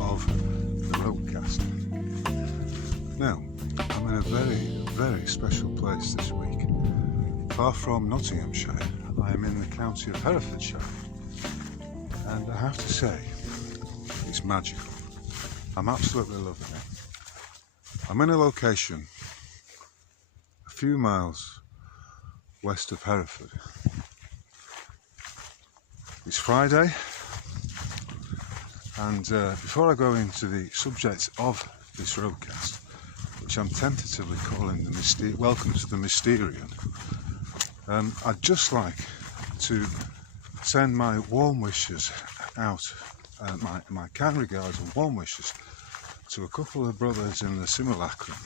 of the roadcast. Now, I'm in a very, very special place this week. Far from Nottinghamshire, I am in the county of Herefordshire, and I have to say, it's magical. I'm absolutely loving it. I'm in a location a few miles west of Hereford. It's Friday, and before I go into the subject of this roadcast, which I'm tentatively calling the Welcome to the Mysterium, I'd just like to send my warm wishes out, my kind regards and warm wishes to a couple of brothers in the simulacrum,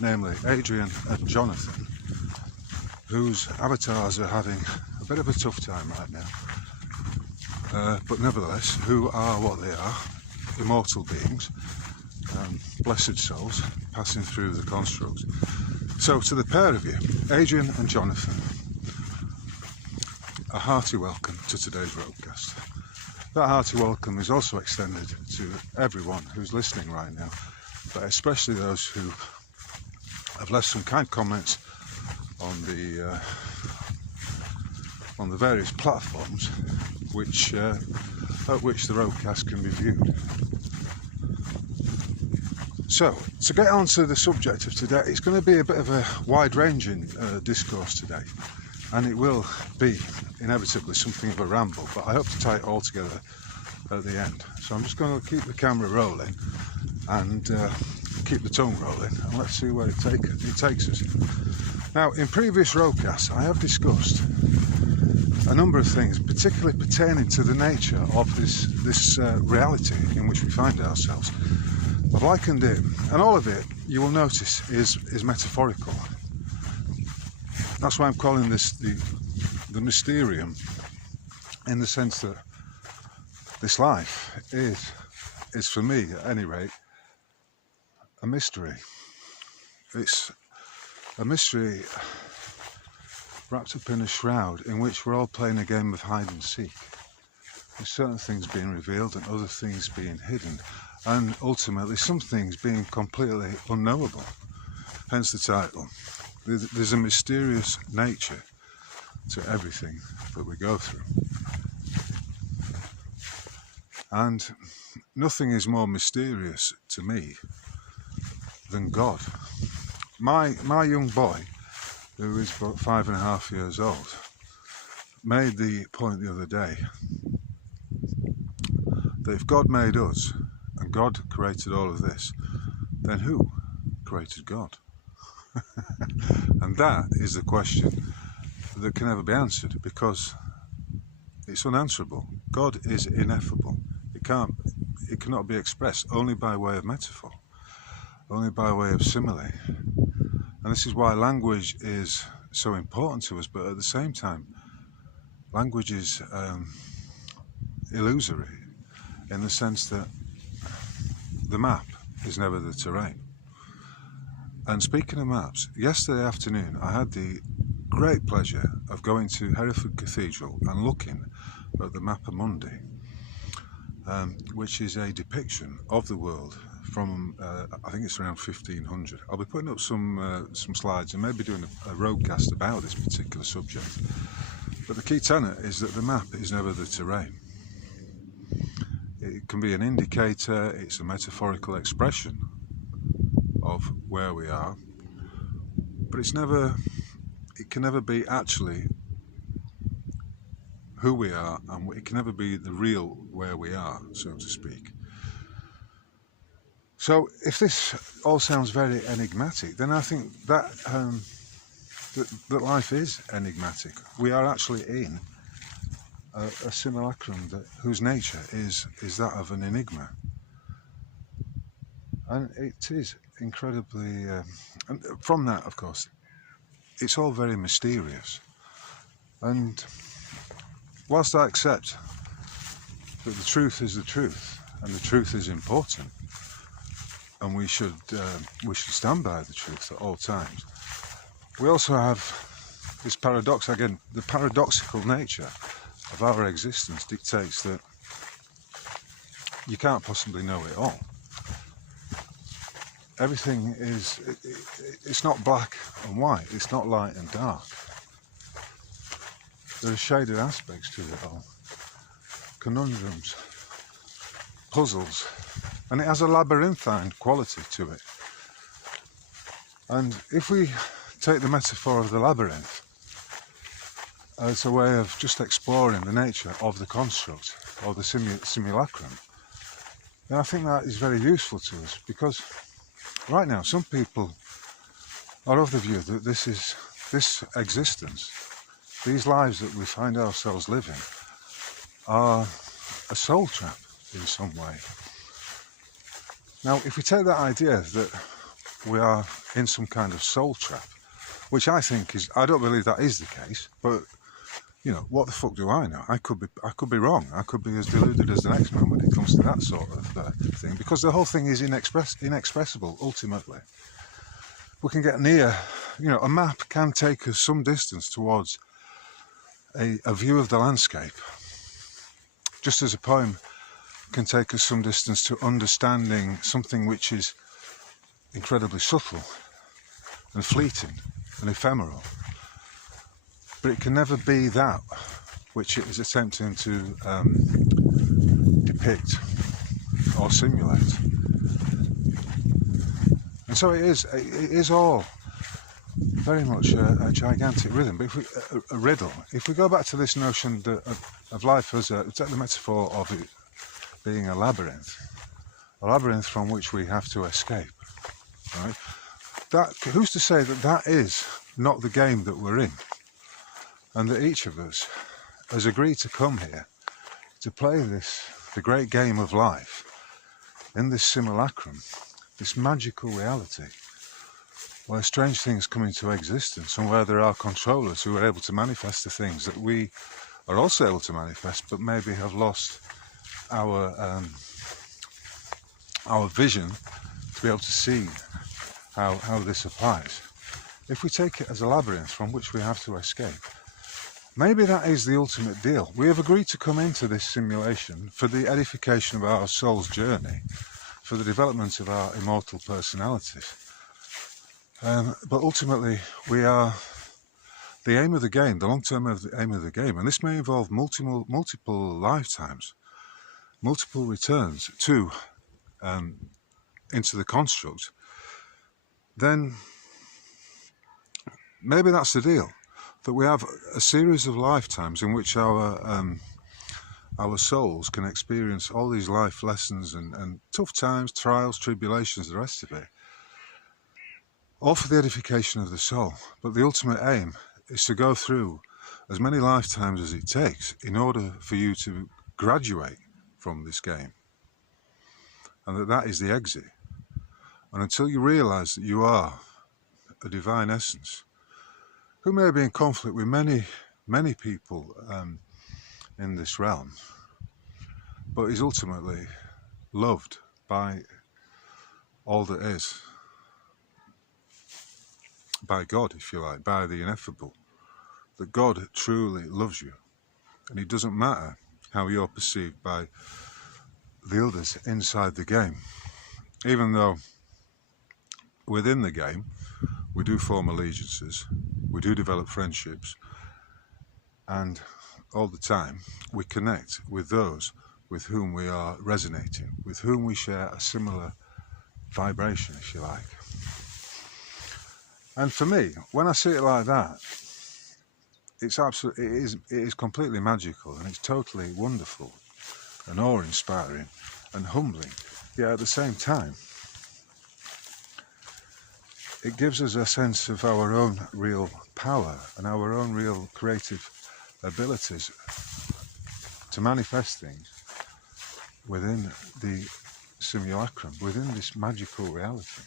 namely Adrian and Jonathan, whose avatars are having a bit of a tough time right now, but nevertheless, who are what they are, immortal beings, blessed souls, passing through the construct. So to the pair of you, Adrian and Jonathan, a hearty welcome to today's roadcast. That hearty welcome is also extended to everyone who's listening right now, but especially those who have left some kind comments on the various platforms at which the roadcast can be viewed. So, to get on to the subject of today, it's going to be a bit of a wide-ranging discourse today, and it will be inevitably something of a ramble, but I hope to tie it all together at the end. So I'm just going to keep the camera rolling and keep the tongue rolling, and let's see where it takes us. Now, in previous roadcasts, I have discussed a number of things, particularly pertaining to the nature of this reality in which we find ourselves. I've likened it, and all of it, you will notice, is metaphorical. That's why I'm calling this the Mysterium, in the sense that this life is for me, at any rate, a mystery. It's a mystery wrapped up in a shroud in which we're all playing a game of hide and seek. There's certain things being revealed and other things being hidden, and ultimately some things being completely unknowable. Hence the title. There's a mysterious nature to everything that we go through. And nothing is more mysterious to me than God. My young boy, who is about 5.5 years old, made the point the other day that if God made us and God created all of this, then who created God? And that is the question that can never be answered, because it's unanswerable. God is ineffable. It cannot be expressed only by way of metaphor, only by way of simile. And this is why language is so important to us, but at the same time, language is illusory, in the sense that the map is never the terrain. And speaking of maps, yesterday afternoon I had the great pleasure of going to Hereford Cathedral and looking at the Mappa Mundi, which is a depiction of the world from, I think it's around 1500. I'll be putting up some slides and maybe doing a roadcast about this particular subject. But the key tenet is that the map is never the terrain. It can be an indicator, it's a metaphorical expression of where we are, but it can never be actually who we are, and it can never be the real where we are, so to speak. So if this all sounds very enigmatic, then I think that that life is enigmatic. We are actually in a simulacrum whose nature is that of an enigma. And it is incredibly, and from that, of course, it's all very mysterious. And whilst I accept that the truth is the truth, and the truth is important, and we should stand by the truth at all times, we also have this paradox. Again, the paradoxical nature of our existence dictates that you can't possibly know it all. Everything is, it's not black and white, it's not light and dark. There are shaded aspects to it all, conundrums, puzzles, and it has a labyrinthine quality to it. And if we take the metaphor of the labyrinth as a way of just exploring the nature of the construct or the simulacrum, then I think that is very useful to us, because right now some people are of the view that this existence, these lives that we find ourselves living, are a soul trap in some way. Now, if we take that idea that we are in some kind of soul trap, which I think is, I don't believe that is the case, but you know, what the fuck do I know? I could be wrong. I could be as deluded as the next man when it comes to that sort of thing, because the whole thing is inexpressible. Ultimately, we can get near. You know, a map can take us some distance towards a view of the landscape, just as a poem can take us some distance to understanding something which is incredibly subtle and fleeting and ephemeral. But it can never be that which it is attempting to depict or simulate. And so it is all very much a gigantic rhythm. But a riddle. If we go back to this notion of life as take the metaphor of it being a labyrinth from which we have to escape, right? Who's to say that that is not the game that we're in? And that each of us has agreed to come here to play the great game of life, in this simulacrum, this magical reality, where strange things come into existence and where there are controllers who are able to manifest the things that we are also able to manifest, but maybe have lost our vision to be able to see how this applies. If we take it as a labyrinth from which we have to escape, maybe that is the ultimate deal. We have agreed to come into this simulation for the edification of our soul's journey, for the development of our immortal personalities. But ultimately, we are the aim of the game, the long-term aim of the game, and this may involve multiple lifetimes, multiple returns to into the construct. Then maybe that's the deal. That we have a series of lifetimes in which our souls can experience all these life lessons and tough times, trials, tribulations, the rest of it, all for the edification of the soul. But the ultimate aim is to go through as many lifetimes as it takes in order for you to graduate from this game, and that is the exit. And until you realise that you are a divine essence, who may be in conflict with many people in this realm, but is ultimately loved by all that is, by God, if you like, by the ineffable, that God truly loves you, and it doesn't matter how you're perceived by the others inside the game, even though within the game we do form allegiances, we do develop friendships, and all the time we connect with those with whom we are resonating, with whom we share a similar vibration, if you like. And for me, when I see it like that, it is completely magical, and it's totally wonderful and awe-inspiring and humbling. Yet at the same time, it gives us a sense of our own real power and our own real creative abilities to manifest things within the simulacrum, within this magical reality.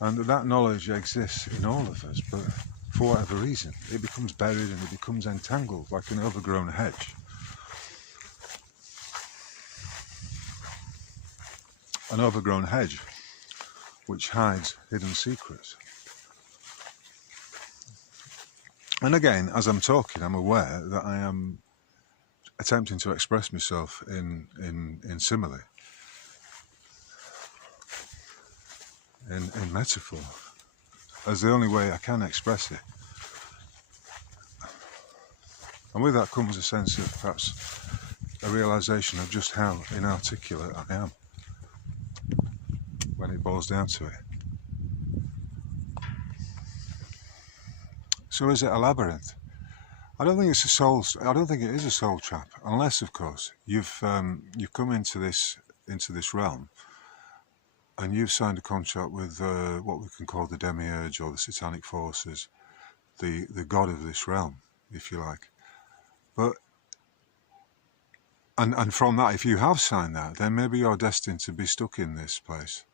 And that knowledge exists in all of us, but for whatever reason, it becomes buried and it becomes entangled like an overgrown hedge. An overgrown hedge which hides hidden secrets. And again, as I'm talking, I'm aware that I am attempting to express myself in simile, in metaphor, as the only way I can express it. And with that comes a sense of perhaps a realisation of just how inarticulate I am when it boils down to it. So is it a labyrinth? I don't think it is a soul trap, unless, of course, you've come into this realm, and you've signed a contract with what we can call the demiurge or the satanic forces, the god of this realm, if you like. But and from that, if you have signed that, then maybe you're destined to be stuck in this place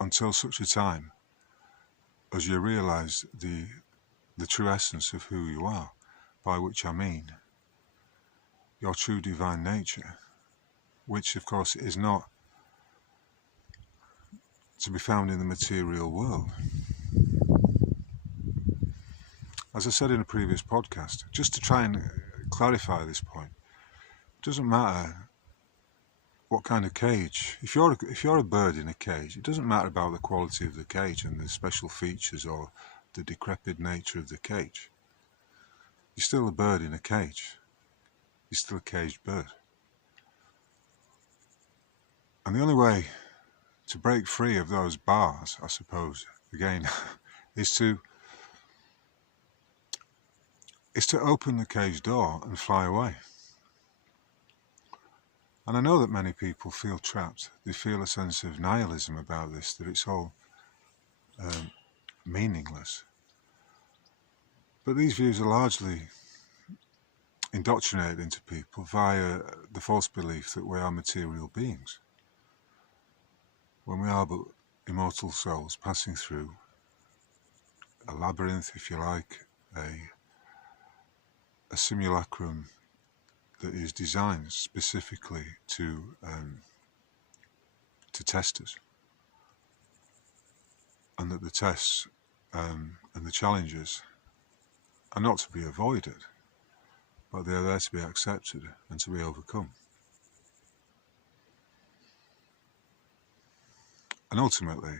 until such a time as you realise the true essence of who you are, by which I mean your true divine nature, which of course is not to be found in the material world. As I said in a previous podcast, just to try and clarify this point, it doesn't matter what kind of cage. If you're a bird in a cage, it doesn't matter about the quality of the cage and the special features or the decrepit nature of the cage. You're still a bird in a cage. You're still a caged bird. And the only way to break free of those bars, I suppose, again, is to open the cage door and fly away. And I know that many people feel trapped. They feel a sense of nihilism about this, that it's all meaningless. But these views are largely indoctrinated into people via the false belief that we are material beings, when we are but immortal souls passing through a labyrinth, if you like, a simulacrum that is designed specifically to test us, and that the tests and the challenges are not to be avoided, but they are there to be accepted and to be overcome. And ultimately,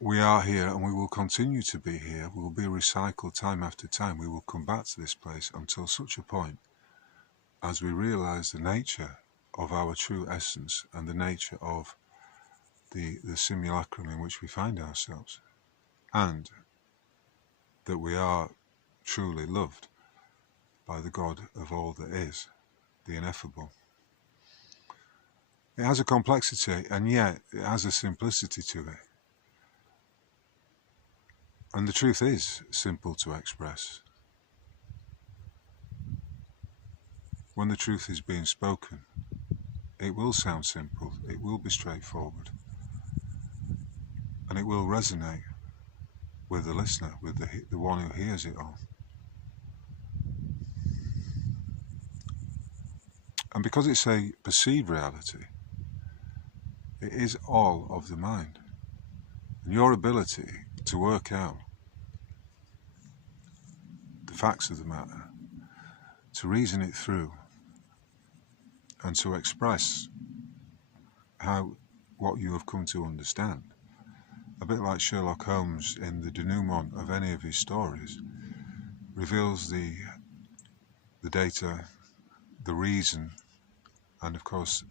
we are here and we will continue to be here. We will be recycled time after time. We will come back to this place until such a point as we realise the nature of our true essence and the nature of the simulacrum in which we find ourselves, and that we are truly loved by the God of all that is, the ineffable. It has a complexity, and yet it has a simplicity to it. And the truth is simple to express. When the truth is being spoken, it will sound simple, it will be straightforward, and it will resonate with the listener, with the one who hears it all. And because it's a perceived reality, it is all of the mind. And your ability to work out the facts of the matter, to reason it through, and to express what you have come to understand, a bit like Sherlock Holmes in the denouement of any of his stories, reveals the data, the reason, and of course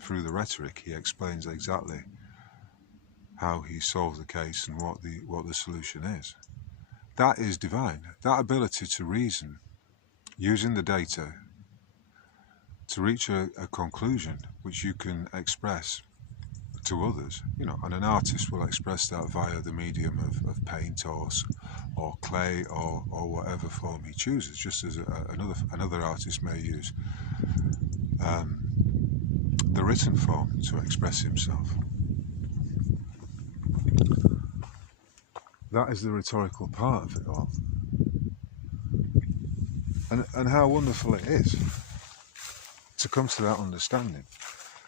through the rhetoric he explains exactly how he solves the case and what the solution is. That is divine. That ability to reason using the data to reach a conclusion which you can express to others, and an artist will express that via the medium of paint or clay or whatever form he chooses, just as another artist may use the written form to express himself. That is the rhetorical part of it all. And how wonderful it is to come to that understanding.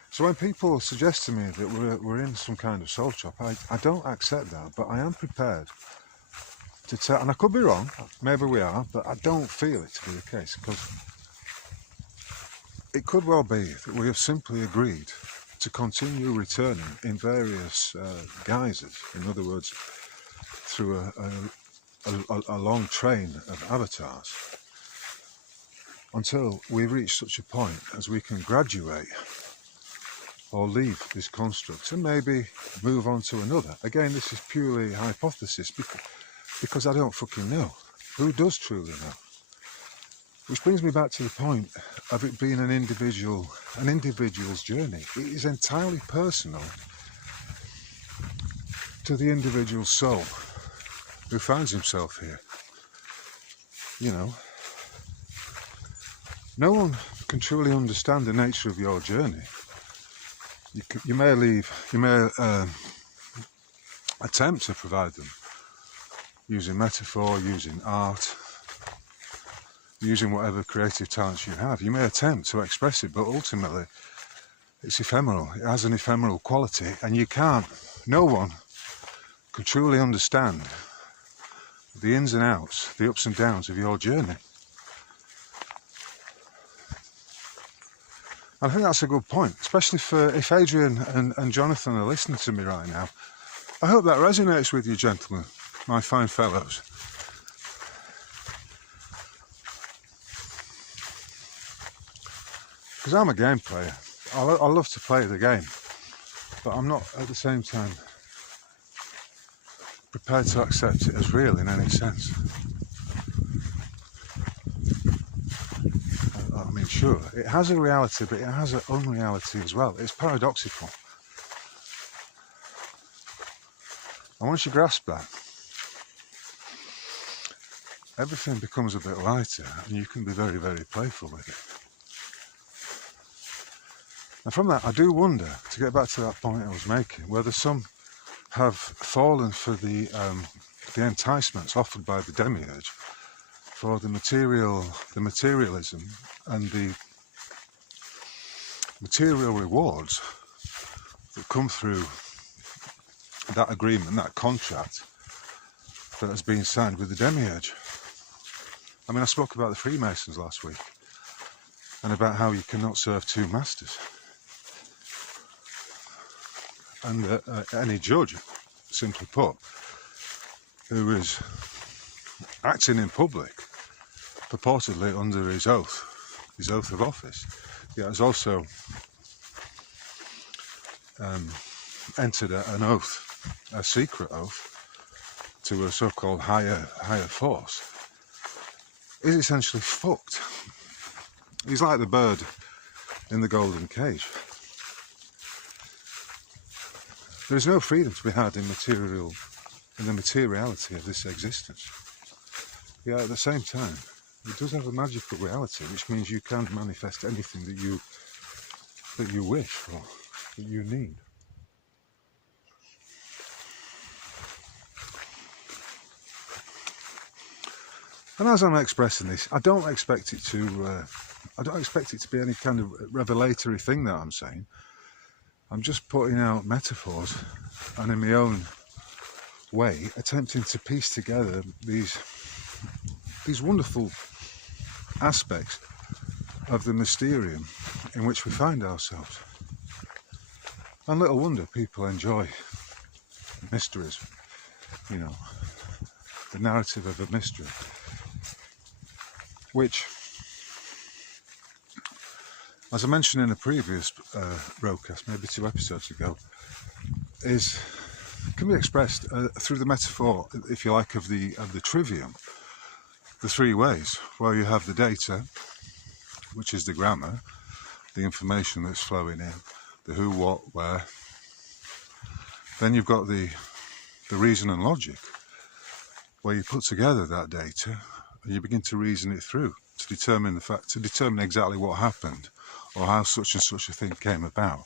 So when people suggest to me that we're in some kind of soul trap, I don't accept that, but I am prepared to tell, and I could be wrong, maybe we are, but I don't feel it to be the case, because it could well be that we have simply agreed to continue returning in various guises. In other words, through a long train of avatars, until we reach such a point as we can graduate or leave this construct and maybe move on to another. Again, this is purely hypothesis, because I don't fucking know. Who does truly know? Which brings me back to the point of it being an individual's journey. It is entirely personal to the individual soul who finds himself here. You know, no one can truly understand the nature of your journey. You may attempt to provide them using metaphor, using art, using whatever creative talents you have. You may attempt to express it, but ultimately it's ephemeral. It has an ephemeral quality, and no one can truly understand the ins and outs, the ups and downs of your journey. I think that's a good point, especially if Adrian and Jonathan are listening to me right now. I hope that resonates with you, gentlemen, my fine fellows. Because I'm a game player. I love to play the game, but I'm not at the same time prepared to accept it as real in any sense. I mean, sure, it has a reality, but it has an unreality as well. It's paradoxical. And once you grasp that, everything becomes a bit lighter, and you can be very, very playful with it. And from that, I do wonder, to get back to that point I was making, whether some have fallen for the enticements offered by the demiurge, for the materialism and the material rewards that come through that agreement, that contract that has been signed with the demiurge. I mean, I spoke about the Freemasons last week, and about how you cannot serve two masters. And any judge, simply put, who is acting in public, purportedly under his oath of office, has also entered an oath, a secret oath, to a so-called higher force, is essentially fucked. He's like the bird in the golden cage. There is no freedom to be had in the materiality of this existence. Yet at the same time, it does have a magical reality, which means you can manifest anything that you wish for, that you need. And as I'm expressing this, I don't expect it to be any kind of revelatory thing that I'm saying. I'm just putting out metaphors, and in my own way, attempting to piece together these wonderful aspects of the mysterium in which we find ourselves. And little wonder people enjoy mysteries, the narrative of a mystery, which, as I mentioned in a previous broadcast, maybe 2 episodes ago, can be expressed through the metaphor, if you like, of the trivium, the 3 ways, where you have the data, which is the grammar, the information that's flowing in, the who, what, where. Then you've got the reason and logic, where you put together that data and you begin to reason it through to determine exactly what happened, or how such and such a thing came about.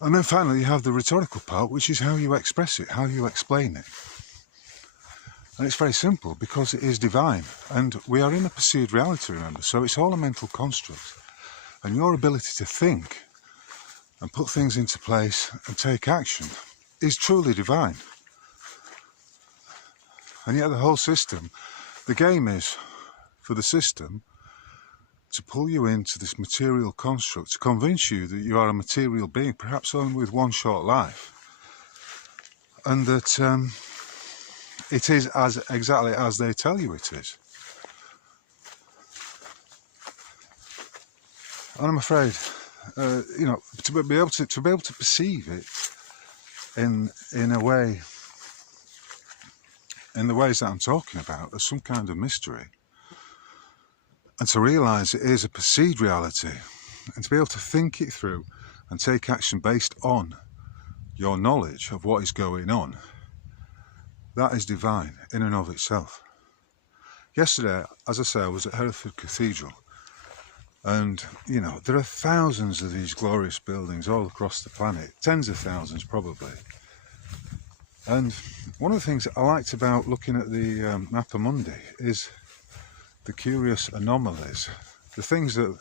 And then finally you have the rhetorical part, which is how you express it, how you explain it. And it's very simple, because it is divine, and we are in a perceived reality, remember, so it's all a mental construct. And your ability to think and put things into place and take action is truly divine. And yet the whole system, the game is for the system to pull you into this material construct, to convince you that you are a material being, perhaps only with one short life, and that it is exactly as they tell you it is. And I'm afraid, to be able to perceive it in a way, in the ways that I'm talking about, as some kind of mystery, and to realise it is a perceived reality, and to be able to think it through and take action based on your knowledge of what is going on, that is divine in and of itself. Yesterday, as I say, I was at Hereford Cathedral, and there are thousands of these glorious buildings all across the planet, tens of thousands probably. And one of the things I liked about looking at the Mappa Mundi is the curious anomalies, the things that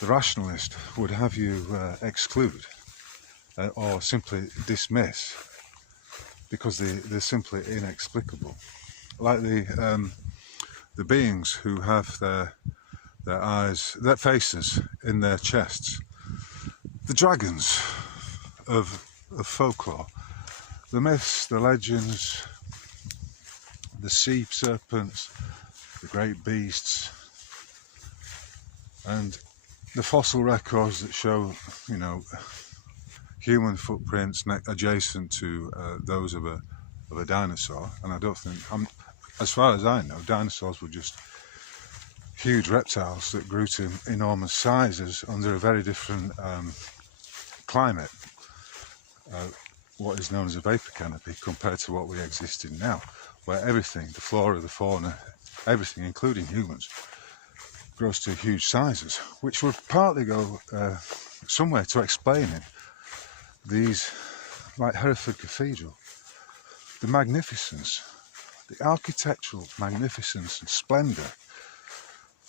the rationalist would have you exclude or simply dismiss because they're simply inexplicable. Like the beings who have their eyes, their faces in their chests, the dragons of folklore, the myths, the legends, the sea serpents, the great beasts, and the fossil records that show, human footprints adjacent to those of a dinosaur. And I don't think, as far as I know, dinosaurs were just huge reptiles that grew to enormous sizes under a very different climate, what is known as a vapor canopy, compared to what we exist in now, where everything, the flora, the fauna, everything, including humans, grows to huge sizes, which would partly go somewhere to explaining these, like Hereford Cathedral, the magnificence, the architectural magnificence and splendour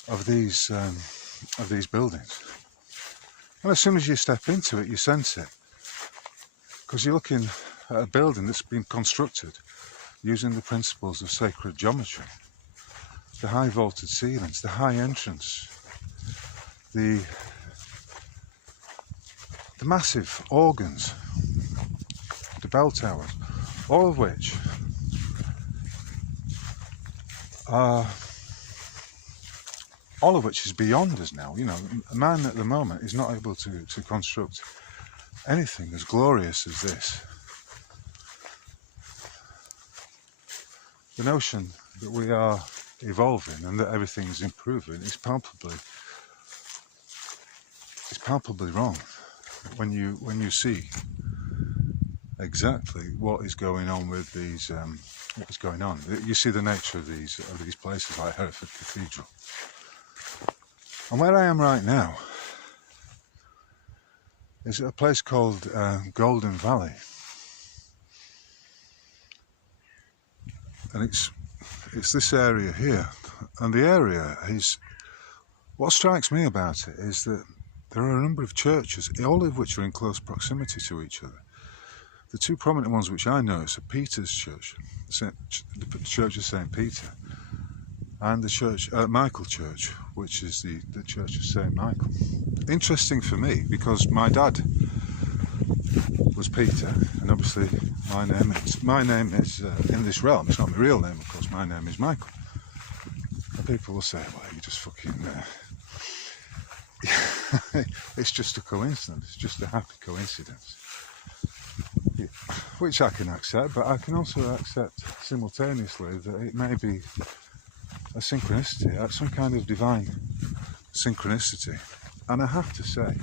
of these buildings. And as soon as you step into it, you sense it, because you're looking at a building that's been constructed using the principles of sacred geometry. The high vaulted ceilings, the high entrance, the massive organs, the bell towers, all of which is beyond us now. Man at the moment is not able to construct anything as glorious as this. The notion that we are evolving and that everything is improving is palpably wrong when you see exactly what is going on with these. What is going on? You see the nature of these places like Hereford Cathedral. And where I am right now is a place called Golden Valley, and it's this area here. And the area is, what strikes me about it is that there are a number of churches, all of which are in close proximity to each other. The two prominent ones which I notice are Peter's Church, the Church of St. Peter, and the Church, Michael Church, which is the Church of St. Michael. Interesting for me, because my dad was Peter, and obviously my name is in this realm, it's not my real name, of course, my name is Michael. And people will say, well, you just fucking... it's just a coincidence, it's just a happy coincidence. Which I can accept, but I can also accept simultaneously that it may be a synchronicity, some kind of divine synchronicity. And I have to say,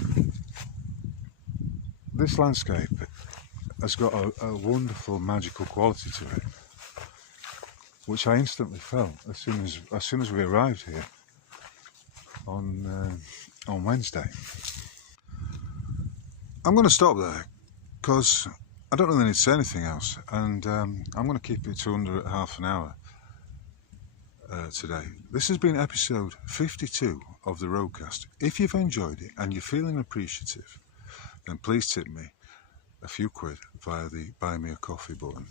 this landscape has got a wonderful magical quality to it, which I instantly felt as soon as we arrived here on Wednesday. I'm going to stop there because I don't really need to say anything else, and I'm going to keep it to under half an hour today. This has been episode 52 of the Roadcast. If you've enjoyed it and you're feeling appreciative, then please tip me a few quid via the Buy Me a Coffee button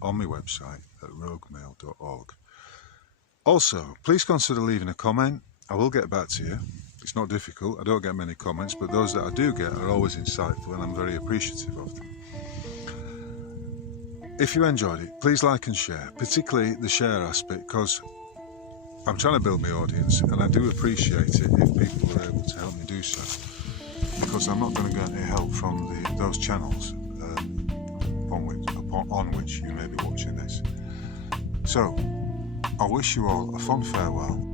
on my website roguemail.org. Also, please consider leaving a comment. I will get back to you. It's not difficult. I don't get many comments, but those that I do get are always insightful, and I'm very appreciative of them. If you enjoyed it, please like and share, particularly the share aspect, because I'm trying to build my audience, and I do appreciate it if people are able to help me do so, because I'm not going to get any help from those channels on which you may be watching this. So, I wish you all a fond farewell.